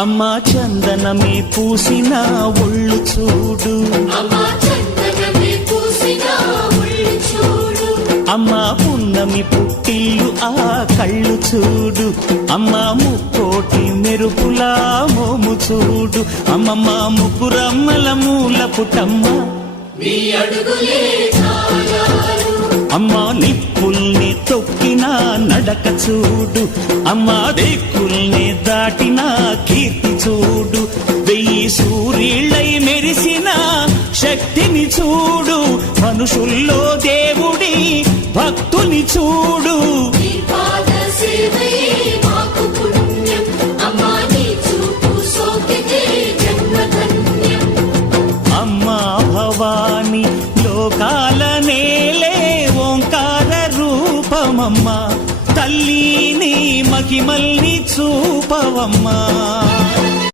అమ్మా చందనమే పూసిన ఒళ్ళు చూడు, అమ్మా పున్నమి పుట్టిల్లు ఆ కళ్ళు చూడు, అమ్మా ముక్కోటి మెరుపులా మోము చూడు, అమ్మమ్మ ముగ్గురమ్మల మూల పుటమ్మ అమ్మా నిప్పుల్ని తొక్కిన నడక చూడు, అమ్మా దిక్కుల్ని దాటిన కీర్తి చూడు, 1000 సూర్యుళ్ళై మెరిసిన శక్తిని చూడు, మనుషుల్లో దేవుడి భక్తుని చూడు. అమ్మా భవాని లోకాల నేలే ఓంకార రూపమమ్మా, తల్లిని మహిమల్ని చూపవమ్మా.